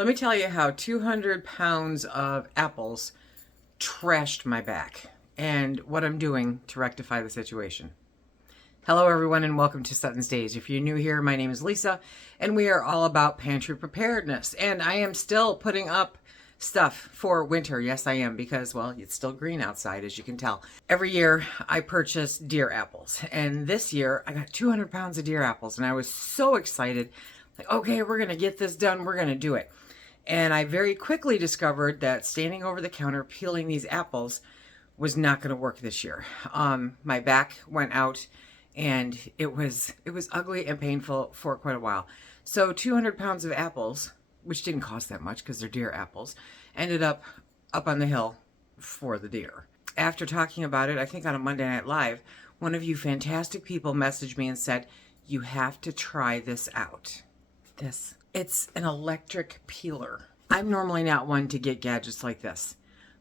Let me tell you how 200 pounds of apples trashed my back and what I'm doing to rectify the situation. Hello everyone and welcome to SuttonsDaze. If you're new here, my name is Lisa and we are all about pantry preparedness. And I am still putting up stuff for winter. Yes, I am, because, well, it's still green outside, as you can tell. Every year I purchase deer apples, and this year I got 200 pounds of deer apples, and I was so excited. Like, okay, we're going to get this done. We're going to do it. And I very quickly discovered that standing over the counter peeling these apples was not going to work this year. My back went out and it was ugly and painful for quite a while. So 200 pounds of apples, which didn't cost that much because they're deer apples, ended up on the hill for the deer. After talking about it, I think on a Monday Night Live, one of you fantastic people messaged me and said, you have to try this out. It's an electric peeler. I'm normally not one to get gadgets like this,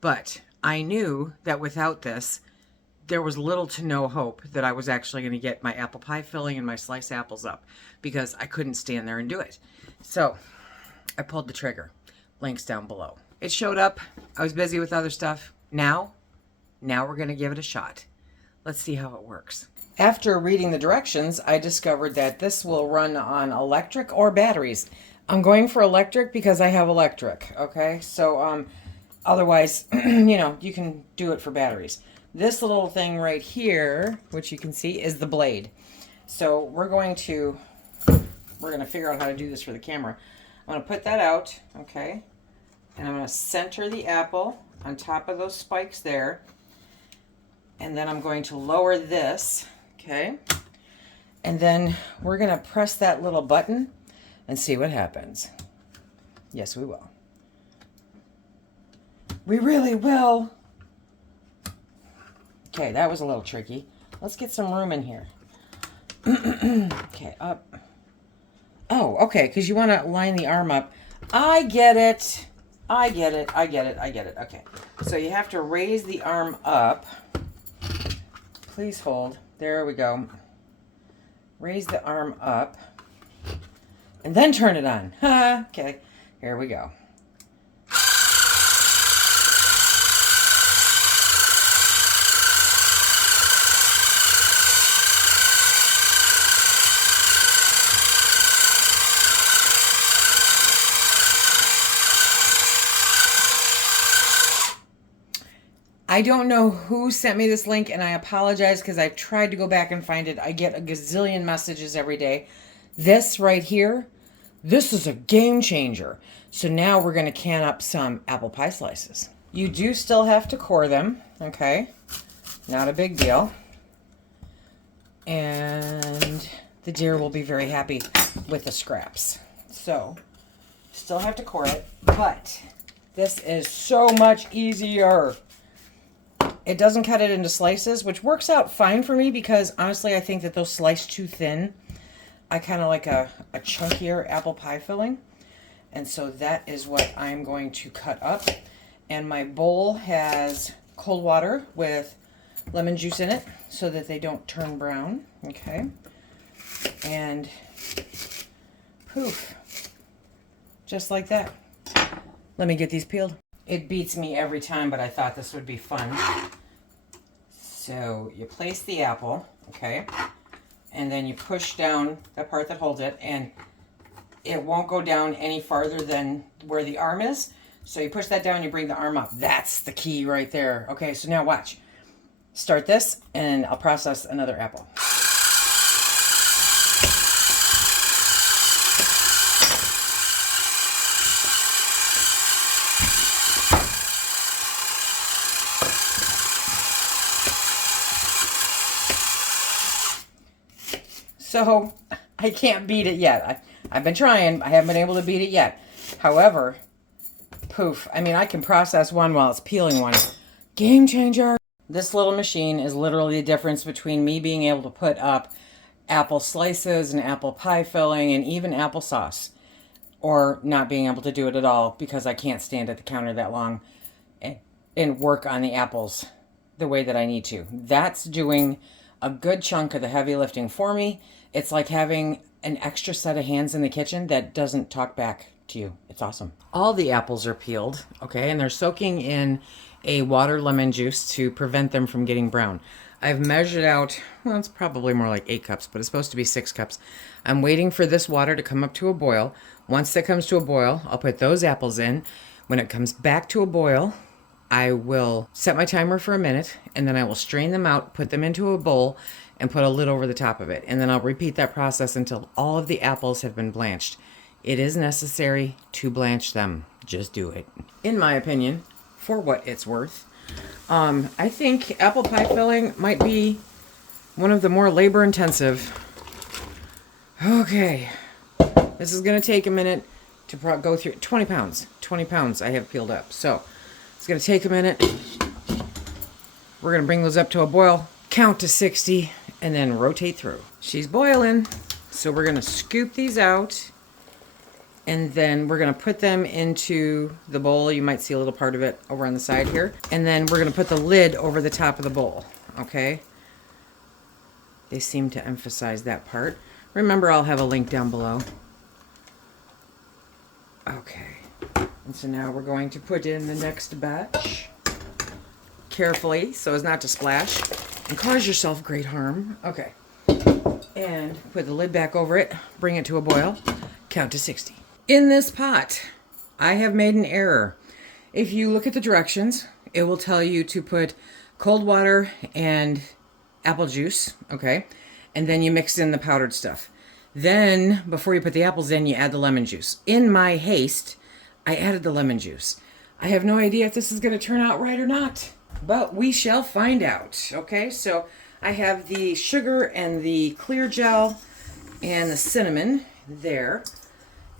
but I knew that without this, there was little to no hope that I was actually going to get my apple pie filling and my sliced apples up, because I couldn't stand there and do it. So I pulled the trigger. Links down below. It showed up. I was busy with other stuff. Now we're going to give it a shot. Let's see how it works. After reading the directions, I discovered that this will run on electric or batteries. I'm going for electric because I have electric, okay? So otherwise, you can do it for batteries. This little thing right here, which you can see, is the blade. So we're going to figure out how to do this for the camera. I'm going to put that out, okay? And I'm going to center the apple on top of those spikes there. And then I'm going to lower this, okay? And then we're going to press that little button and see what happens. Yes, we will. We really will. Okay, that was a little tricky. Let's get some room in here. Okay, up. Oh, okay, because you want to line the arm up. I get it. Okay, so you have to raise the arm up. Please hold. There we go. Raise the arm up. And then turn it on. Okay, here we go. I don't know who sent me this link, and I apologize because I've tried to go back and find it. I get a gazillion messages every day. This right here, this is a game changer. So now we're going to can up some apple pie slices. You do still have to core them, okay? Not a big deal. And the deer will be very happy with the scraps. So, still have to core it, but this is so much easier. It doesn't cut it into slices, which works out fine for me because, honestly, I think that those slice too thin. I kind of like a chunkier apple pie filling. And so that is what I'm going to cut up. And my bowl has cold water with lemon juice in it so that they don't turn brown. Okay. And poof. Just like that. Let me get these peeled. It beats me every time, but I thought this would be fun. So you place the apple, okay, and then you push down the part that holds it, and it won't go down any farther than where the arm is. So you push that down, you bring the arm up. That's the key right there. Okay, so now watch. Start this, and I'll process another apple. So I can't beat it yet. I've been trying. I haven't been able to beat it yet. However, poof. I mean, I can process one while it's peeling one. Game changer. This little machine is literally the difference between me being able to put up apple slices and apple pie filling and even applesauce, or not being able to do it at all because I can't stand at the counter that long and work on the apples the way that I need to. That's doing a good chunk of the heavy lifting for me. It's like having an extra set of hands in the kitchen that doesn't talk back to you. It's awesome. All the apples are peeled, okay, and they're soaking in a water lemon juice to prevent them from getting brown. I've measured out, well, it's probably more like 8 cups, but it's supposed to be 6 cups. I'm waiting for this water to come up to a boil. Once that comes to a boil, I'll put those apples in. When it comes back to a boil, I will set my timer for a minute, and then I will strain them out, put them into a bowl, and put a lid over the top of it. And then I'll repeat that process until all of the apples have been blanched. It is necessary to blanch them. Just do it. In my opinion, for what it's worth, I think apple pie filling might be one of the more labor-intensive. Okay, this is going to take a minute to go through. 20 pounds. 20 pounds I have peeled up. So it's going to take a minute. We're going to bring those up to a boil, count to 60, and then rotate through. She's boiling, so we're going to scoop these out, and then we're going to put them into the bowl. You might see a little part of it over on the side here. And then we're going to put the lid over the top of the bowl, okay? They seem to emphasize that part. Remember, I'll have a link down below. Okay. And so now we're going to put in the next batch. Carefully, so as not to splash and cause yourself great harm. Okay. And put the lid back over it, bring it to a boil, count to 60. In this pot, I have made an error. If you look at the directions, it will tell you to put cold water and apple juice, okay? And then you mix in the powdered stuff. Then, before you put the apples in, you add the lemon juice. In my haste, I added the lemon juice. I have no idea if this is going to turn out right or not, but we shall find out, okay? So I have the sugar and the clear gel and the cinnamon there.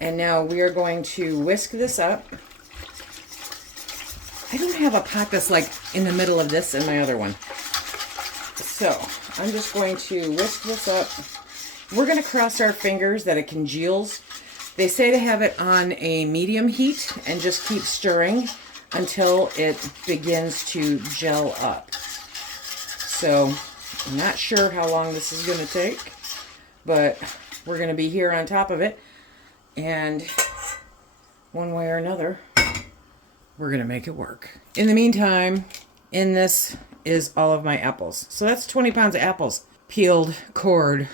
And now we are going to whisk this up. I don't have a pot that's like in the middle of this and my other one. So I'm just going to whisk this up. We're going to cross our fingers that it congeals. They say to have it on a medium heat and just keep stirring until it begins to gel up. So I'm not sure how long this is going to take, but we're going to be here on top of it. And one way or another, we're going to make it work. In the meantime, in this is all of my apples. So that's 20 pounds of apples. Peeled, cored,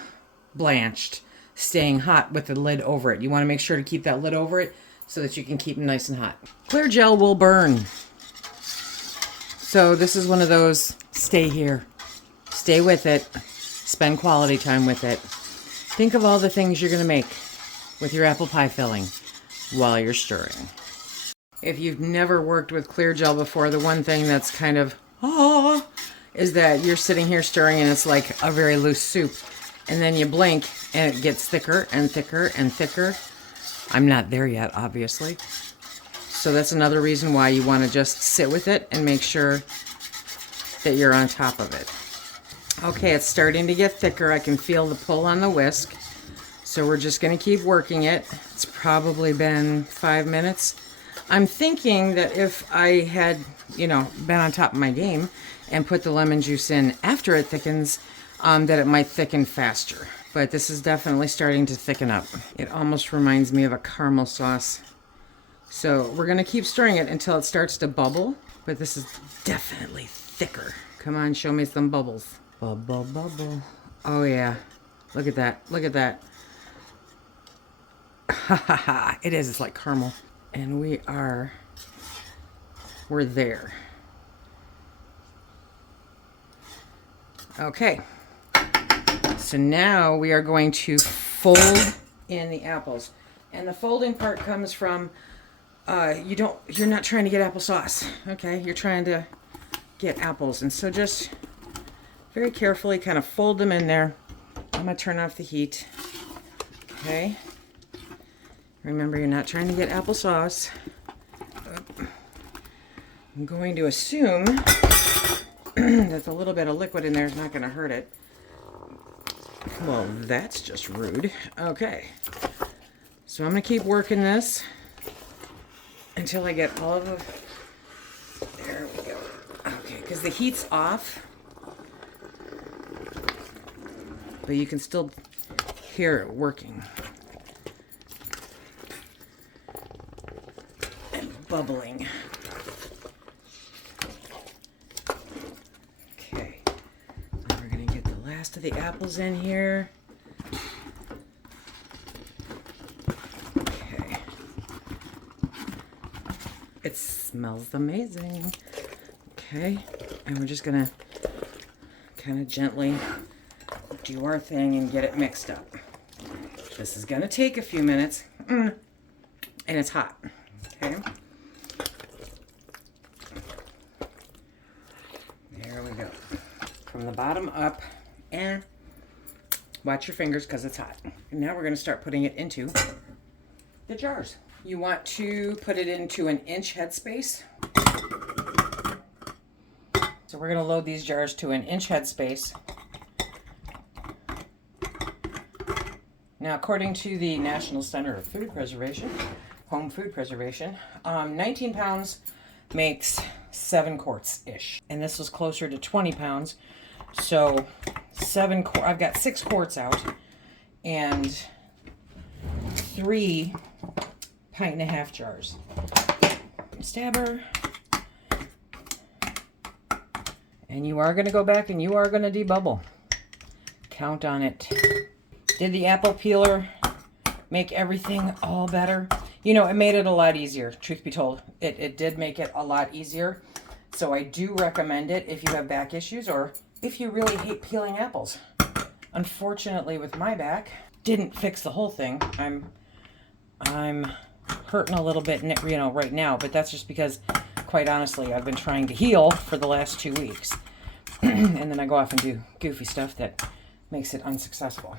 blanched, staying hot with the lid over it. You want to make sure to keep that lid over it so that you can keep them nice and hot. Clear gel will burn. So this is one of those, stay here. Stay with it. Spend quality time with it. Think of all the things you're going to make with your apple pie filling while you're stirring. If you've never worked with clear gel before, the one thing that's kind of, is that you're sitting here stirring and it's like a very loose soup. And then you blink and it gets thicker and thicker and thicker. I'm not there yet, obviously. So that's another reason why you want to just sit with it and make sure that you're on top of it. Okay, it's starting to get thicker. I can feel the pull on the whisk. So we're just going to keep working it. It's probably been 5 minutes. I'm thinking that if I had, been on top of my game and put the lemon juice in after it thickens, that it might thicken faster. But this is definitely starting to thicken up. It almost reminds me of a caramel sauce. So we're going to keep stirring it until it starts to bubble. But this is definitely thicker. Come on, show me some bubbles. Bubble, bubble. Oh yeah. Look at that. Look at that. Ha ha ha. It is. It's like caramel. And we're there. Okay. So now we are going to fold in the apples. And the folding part comes from, you're not trying to get applesauce, okay? You're trying to get apples. And so just very carefully kind of fold them in there. I'm going to turn off the heat. Okay. Remember, you're not trying to get applesauce. I'm going to assume that the little bit of liquid in there is not going to hurt it. Well, that's just rude. Okay. So I'm going to keep working this until I get all of the... There we go. Okay, because the heat's off. But you can still hear it working. bubbling. Okay, now we're gonna get the last of the apples in here. Okay, it smells amazing. Okay, and we're just gonna kind of gently do our thing and get it mixed up. This is gonna take a few minutes, and it's hot, okay? There we go. From the bottom up, and watch your fingers because it's hot. And now we're gonna start putting it into the jars. You want to put it into an inch headspace. So we're gonna load these jars to an inch headspace. Now, according to the National Center of Food Preservation, Home Food Preservation, 19 pounds makes 7 quarts-ish. And this was closer to 20 pounds. So I've got 6 quarts out and 3 pint-and-a-half jars. Stabber. And you are gonna go back and you are gonna debubble. Count on it. Did the apple peeler make everything all better? You know, it made it a lot easier, truth be told. It did make it a lot easier. So I do recommend it if you have back issues or if you really hate peeling apples. Unfortunately, with my back, didn't fix the whole thing. I'm hurting a little bit, you know, right now, but that's just because, quite honestly, I've been trying to heal for the last 2 weeks. And then I go off and do goofy stuff that makes it unsuccessful.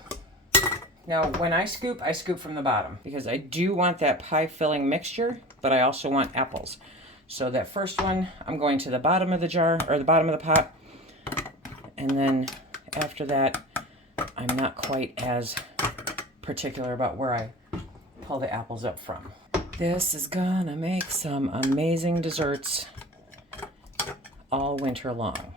Now, when I scoop from the bottom because I do want that pie filling mixture, but I also want apples. So that first one, I'm going to the bottom of the jar, or the bottom of the pot. And then after that, I'm not quite as particular about where I pull the apples up from. This is gonna make some amazing desserts all winter long.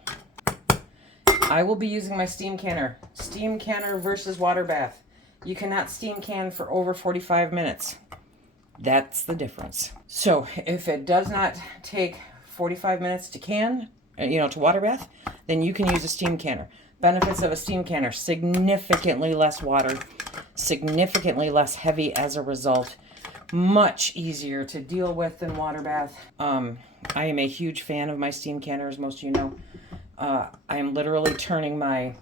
I will be using my steam canner. Steam canner versus water bath. You cannot steam can for over 45 minutes. That's the difference. So if it does not take 45 minutes to can, you know, to water bath, then you can use a steam canner. Benefits of a steam canner: significantly less water, significantly less heavy as a result, much easier to deal with than water bath. I am a huge fan of my steam canner, as most of you know. I am literally turning my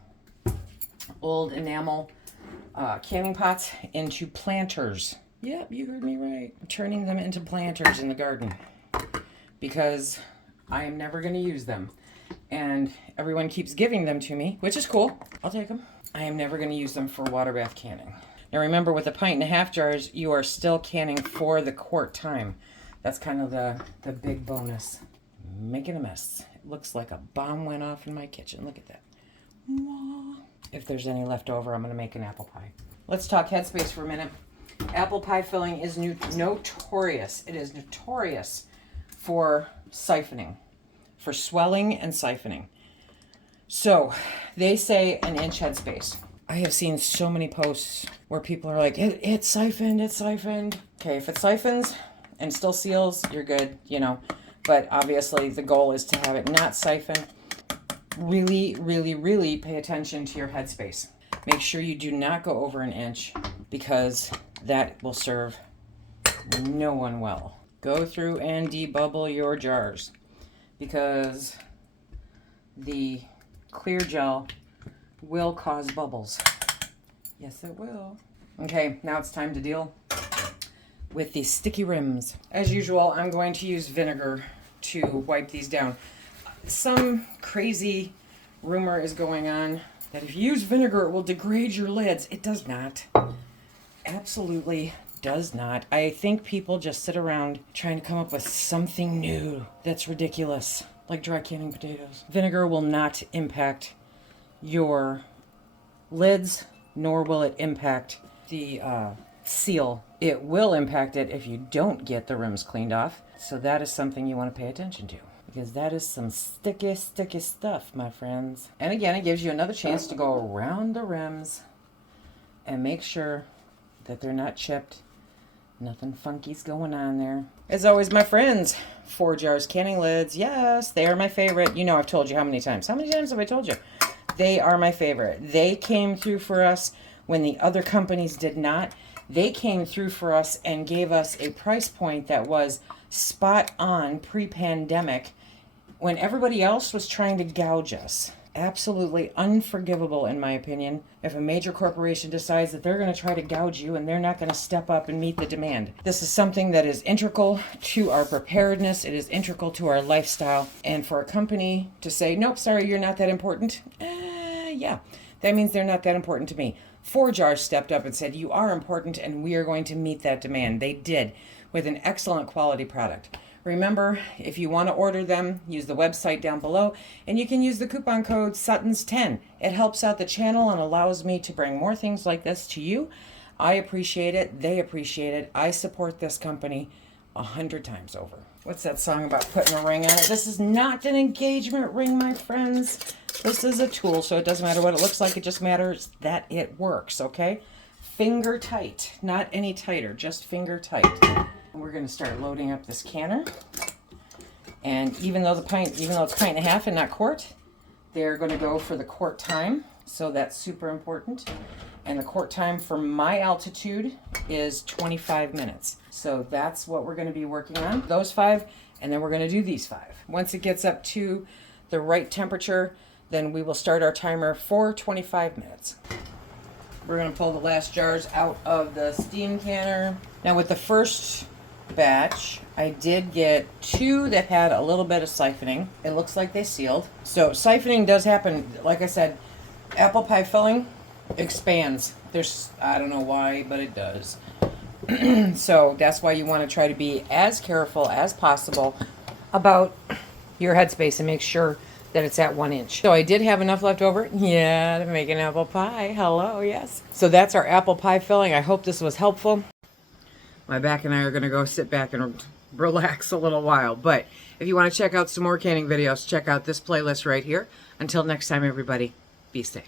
old enamel canning pots into planters. Yep, you heard me right. I'm turning them into planters in the garden because I am never going to use them. And everyone keeps giving them to me, which is cool. I'll take them. I am never going to use them for water bath canning. Now remember, with the pint-and-a-half jars, you are still canning for the quart time. That's kind of the big bonus. Making a mess. It looks like a bomb went off in my kitchen. Look at that. Mwah. If there's any left over, I'm going to make an apple pie. Let's talk headspace for a minute. Apple pie filling is notorious. It is notorious for siphoning, for swelling and siphoning. So they say an inch headspace. I have seen so many posts where people are like, it siphoned, it siphoned. Okay, if it siphons and still seals, you're good, you know. But obviously the goal is to have it not siphon. Really, really, really pay attention to your headspace. Make sure you do not go over an inch because that will serve no one well. Go through and debubble your jars because the clear gel will cause bubbles. Yes, it will. Okay, now it's time to deal with these sticky rims. As usual, I'm going to use vinegar to wipe these down. Some crazy rumor is going on that if you use vinegar, it will degrade your lids. It does not. Absolutely does not. I think people just sit around trying to come up with something new that's ridiculous, like dry canning potatoes. Vinegar will not impact your lids, nor will it impact the seal. It will impact it if you don't get the rims cleaned off. So that is something you want to pay attention to, because that is some sticky, sticky stuff, my friends. And again, it gives you another chance to go around the rims and make sure that they're not chipped, Nothing funky's going on there. As always, my friends, 4 jars canning lids. Yes, they are my favorite. You know, I've told you how many times. How many times have I told you? They are my favorite. They came through for us when the other companies did not. They came through for us and gave us a price point that was spot on pre-pandemic when everybody else was trying to gouge us. Absolutely unforgivable, in my opinion, if a major corporation decides that they're going to try to gouge you and they're not going to step up and meet the demand. This is something that is integral to our preparedness. It is integral to our lifestyle. And for a company to say, nope, sorry, you're not that important. Yeah, that means they're not that important to me. 4 jars stepped up and said, you are important and we are going to meet that demand. They did, with an excellent quality product. Remember, if you want to order them, use the website down below, and you can use the coupon code SuttonsDaze. It helps out the channel and allows me to bring more things like this to you. I appreciate it. They appreciate it. I support this company 100 times over. What's that song about putting a ring on it? This is not an engagement ring, my friends. This is a tool, so it doesn't matter what it looks like. It just matters that it works, okay? Finger tight. Not any tighter, just finger tight. We're going to start loading up this canner. And even though it's pint and a half and not quart, they're going to go for the quart time. So that's super important. And the quart time for my altitude is 25 minutes. So that's what we're going to be working on. Those 5, and then we're going to do these 5. Once it gets up to the right temperature, then we will start our timer for 25 minutes. We're going to pull the last jars out of the steam canner. Now with the first batch, I did get 2 that had a little bit of siphoning. It looks like they sealed. So siphoning does happen. Like I said, apple pie filling expands. I don't know why, but it does. So that's why you want to try to be as careful as possible about your headspace and make sure that it's at 1 inch. So I did have enough left over. Yeah, to make an apple pie. Hello, yes. So that's our apple pie filling. I hope this was helpful. My back and I are going to go sit back and relax a little while. But if you want to check out some more canning videos, check out this playlist right here. Until next time, everybody, be safe.